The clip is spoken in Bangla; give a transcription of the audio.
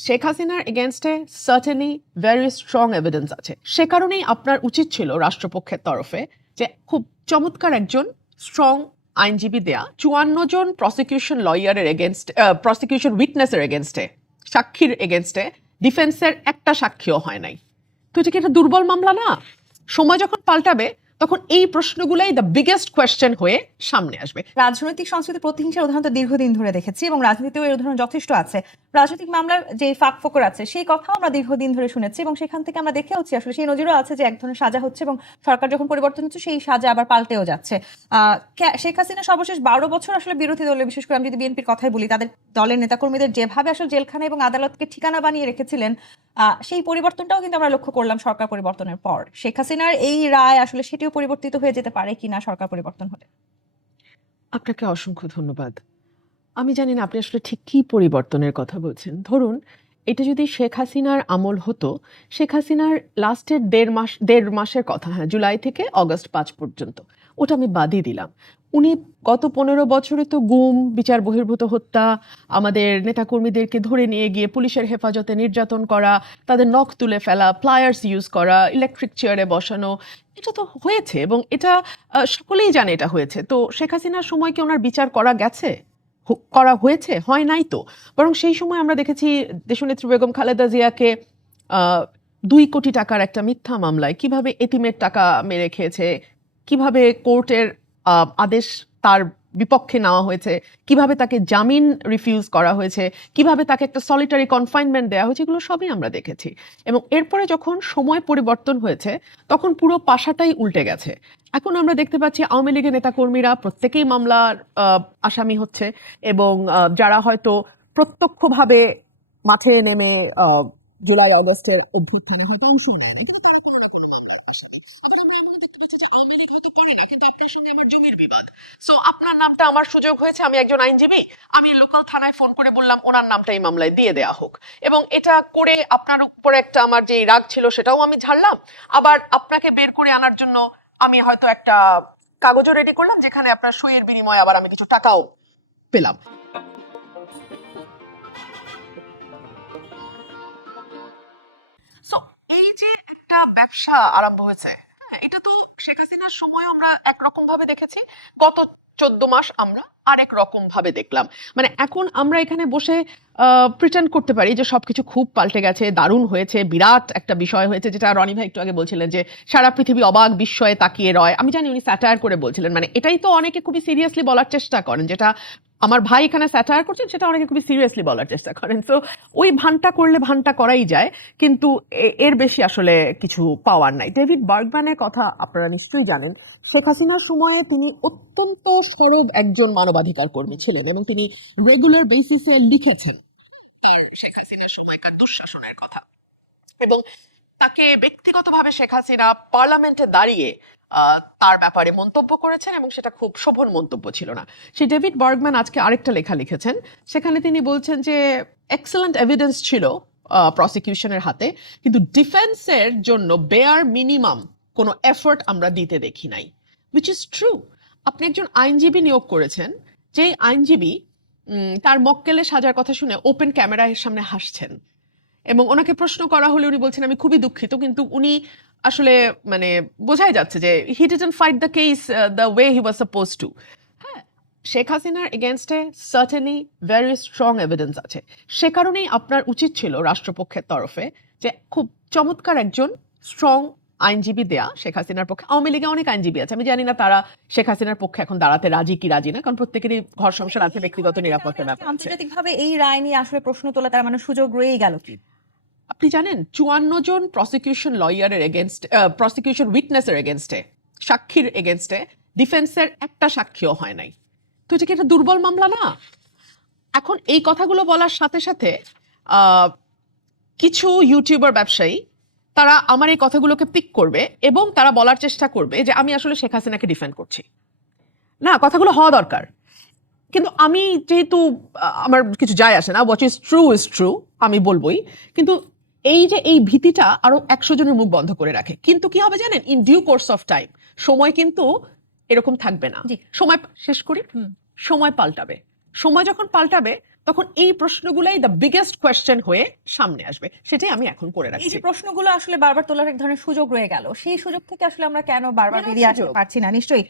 শেখ হাসিনার এগেনস্টে সার্টেনলি ভেরি স্ট্রং এভিডেন্স আছে। সে কারণেই আপনার উচিত ছিল রাষ্ট্রপক্ষের তরফে যে খুব চমৎকার একজন স্ট্রং আইনজীবী দেয়া 54 জন প্রসিকিউশন লয়ারের এগেনস্ট প্রসিকিউশন উইটনেসের এগেনস্টে, সাক্ষীর এগেনস্টে ডিফেন্সের একটা সাক্ষীও হয় নাই। তো এটা কি একটা দুর্বল মামলা না? সময় যখন পাল্টাবে তখন এই প্রশ্নগুলাই দ্য বিগেস্ট কোয়েশ্চেন হয়ে সামনে আসবে। রাজনৈতিক সংস্কৃতি প্রতিহিংসার উদাহরণ তো দীর্ঘদিন ধরে দেখেছি এবং রাজনীতিও এর উদাহরণ যথেষ্ট আছে। রাজনৈতিক মামলার যে ফাঁক ফোকর আছে সেই কথাও আমরা দীর্ঘদিন ধরে শুনেছি এবং সেখান থেকে আমরা দেখেওছি আসলে সেই নজিরও আছে যে এক ধরনের সাজা হচ্ছে এবং সরকার যখন পরিবর্তন হচ্ছে সেই সাজা আবার পাল্টেও যাচ্ছে। শেখ হাসিনা সর্বশেষ 12 বছর আসলে বিরোধী দলের, বিশেষ করে আমি যদি বিএনপির কথাই বলি, তাদের দলের নেতাকর্মীদের যেভাবে আসলে জেলখানা এবং আদালতকে ঠিকানা বানিয়ে রেখেছিলেন, সেই পরিবর্তনটাও কিন্তু আমরা লক্ষ্য করলাম সরকার পরিবর্তনের পর। শেখ হাসিনার এই রায় আসলে সেটিও পরিবর্তিত হয়ে যেতে পারে কিনা সরকার পরিবর্তন হলে? আপনাকে অসংখ্য ধন্যবাদ। আমি জানি না আপনি আসলে ঠিক কী পরিবর্তনের কথা বলছেন। ধরুন, এটা যদি শেখ হাসিনার আমল হতো, শেখ হাসিনার লাস্টের দেড় মাসের কথা, হ্যাঁ, জুলাই থেকে অগস্ট 5 পর্যন্ত, ওটা আমি বাদই দিলাম। উনি গত 15 বছরে তো গুম, বিচার বহির্ভূত হত্যা, আমাদের নেতাকর্মীদেরকে ধরে নিয়ে গিয়ে পুলিশের হেফাজতে নির্যাতন করা, তাদের নখ তুলে ফেলা, প্লায়ার্স ইউজ করা, ইলেকট্রিক চেয়ারে বসানো, এটা তো হয়েছে এবং এটা সকলেই জানে এটা হয়েছে। তো শেখ হাসিনার সময় কি ওনার বিচার করা গেছে? করা হয়েছে? হয় নাই তো। বরং সেই সময় আমরা দেখেছি দেশনেত্রী বেগম খালেদা জিয়াকে 2 কোটি টাকার একটা মিথ্যা মামলায় কিভাবে এতিমের টাকা মেরে খেয়েছে, কিভাবে কোর্টের আদেশ তার বিপক্ষে নেওয়া হয়েছে, কিভাবে তাকে জামিন রিফিউজ করা হয়েছে, কিভাবে তাকে একটা সলিটারি কনফাইনমেন্ট দেওয়া হয়েছে, এগুলো সবই আমরা দেখেছি। এবং এরপরে যখন সময় পরিবর্তন হয়েছে তখন পুরো পাশাটাই উল্টে গেছে। এখন আমরা দেখতে পাচ্ছি আওয়ামী লীগের নেতাকর্মীরা প্রত্যেকেই মামলার আসামি হচ্ছে এবং যারা হয়তো প্রত্যক্ষভাবে মাঠে নেমে জুলাই অগস্টের অভ্যুত্থানে হয়তো অংশ নেয় না, কিন্তু তারা কোনো না কোনো মামলায় আসামি। আবার আমরা এমনও দেখতে পাচ্ছি যে আওয়ামী লীগ হয়তো করে না, কিন্তু আপনার সঙ্গে আমার জমির বিবাদ, সো আপনার নামটা আমার সুযোগ হয়েছে, আমি একজন আইনজীবী, আমি লোকাল থানায় ফোন করে বললাম ওনার নামটা এই মামলায় দিয়ে দেয়া হোক, এবং এটা করে আপনার উপরে একটা আমার যে রাগ ছিল সেটাও আমি ঝাড়লাম। আবার আপনাকে বের করে আনার জন্য আমি হয়তো একটা কাগজও রেডি করলাম যেখানে আপনার সইয়ের বিনিময়ে আবার আমি কিছু টাকাও পেলাম। সো এই যে একটা ব্যবসা আরম্ভ হয়েছে, হ্যাঁ, এটা তো শেখ হাসিনার সময় আমরা একরকম ভাবে দেখেছি, গত 14 মাস আমরা আরেক রকম ভাবে দেখলাম। মানে এখন আমরা এখানে বসে প্রিটেন্ড করতে পারি যে সবকিছু খুব পাল্টে গেছে, দারুণ হয়েছে, বিরাট একটা বিষয় হয়েছে, যেটা রনি ভাই একটু আগে বলছিলেন যে সারা পৃথিবী অবাক বিস্ময়ে তাকিয়ে রয়। আমি জানি উনি স্যাটায়ার করে বলছিলেন, মানে এটাই তো অনেকে খুবই সিরিয়াসলি বলার চেষ্টা করেন, যেটা আমার ভাই এখানে স্যাটায়ার করছেন সেটা অনেকে খুবই সিরিয়াসলি বলার চেষ্টা করেন। সো ওই ভানটা করলে ভানটা করাই যায়, কিন্তু এর বেশি আসলে কিছু পাওয়ার নাই। ডেভিড বার্গম্যানের কথা আপনারা নিশ্চয়ই জানেন। শেখ হাসিনার সময়ে তিনি অত্যন্ত সরব একজন মানবাধিকার কর্মী ছিলেন এবং তিনি রেগুলার বেসিসে লিখেছেন তার শেখ হাসিনার সময়কার দুঃশাসনের কথা, এবং তাকে ব্যক্তিগতভাবে শেখ হাসিনা পার্লামেন্টে দাঁড়িয়ে তার ব্যাপারে মন্তব্য করেছেন এবং সেটা খুব শোভন মন্তব্য ছিল না। সেই ডেভিড বার্গম্যান আজকে আরেকটা লেখা লিখেছেন, সেখানে তিনি বলছেন যে এক্সেলেন্ট এভিডেন্স ছিল প্রসিকিউশনের হাতে, কিন্তু ডিফেন্সের জন্য বেয়ার মিনিমাম কোনো এফোর্ট আমরা দিতে দেখি নাই, উইচ ইজ ট্রু। আপনি একজন আইনজীবী নিয়োগ করেছেন, যেই আইনজীবী তার মক্কেলে সাজার কথা শুনে ওপেন ক্যামেরার সামনে হাসছেন, এবং ওনাকে প্রশ্ন করা হলে উনি বলছেন আমি খুবই দুঃখিত, কিন্তু উনি আসলে মানে বোঝাই যাচ্ছে যে he didn't fight the case the way he was suppose two. হ্যাঁ, শেখ হাসিনার এগেনস্টে সার্টেনলি ভেরি স্ট্রং এভিডেন্স আছে। সে কারণেই আপনার উচিত ছিল রাষ্ট্রপক্ষের তরফে যে খুব চমৎকার একজন স্ট্রং আইনজীবী দেয়া শেখ হাসিনার পক্ষে। আওয়ামী লীগে অনেক আইনজীবী আছে, আমি জানি না তারা শেখ হাসিনার পক্ষে এখন দাঁড়াতে রাজি কি রাজি না, কারণ প্রত্যেকেরই ঘর সংসার আছে, ব্যক্তিগত নিরাপত্তার ব্যাপার আছে। আন্তর্জাতিকভাবে এই রায় নিয়ে আসলে প্রশ্ন তোলা তার মানে সুযোগ রয়েই গেল কি? আপনি জানেন 54 জন প্রসিকিউশন লয়ারের এগেনস্ট, প্রসিকিউশন উইটনেসের এগেনস্টে, সাক্ষীর এগেনস্টে ডিফেন্সের একটা সাক্ষীও হয় নাই। তো এটা কি একটা দুর্বল মামলা না? এখন এই কথাগুলো বলার সাথে সাথে কিছু ইউটিউবার ব্যবসায়ী তারা আমার এই কথাগুলোকে পিক করবে এবং তারা বলার চেষ্টা করবে যে আমি আসলে শেখ হাসিনাকে ডিফেন্ড করছি। না, কথাগুলো হওয়া দরকার, কিন্তু আমি যেহেতু আমার কিছু যায় আসে না, হোয়াট ইজ ট্রু, আমি বলবোই। কিন্তু এই যে এই ভীতিটা আরো 100 জনের মুখ বন্ধ করে রাখে। কিন্তু কি হবে জানেন, in due course of time সময় কিন্তু এরকম থাকবে না। সময় শেষ করি, সময় পাল্টাবে। সময় যখন পাল্টাবে তখন এই প্রশ্নগুলাই দ্য বিগেস্ট কোয়েশ্চেন হয়ে সামনে আসবে, সেটাই আমি এখন করে এই রাখছি। যে প্রশ্নগুলো আসলে বারবার তোলার এক ধরনের সুযোগ রয়ে গেল, সেই সুযোগ থেকে আসলে আমরা কেন বারবার বিরাট বেরিয়ে আসতে সুযোগ। পারছি না? নিশ্চয়ই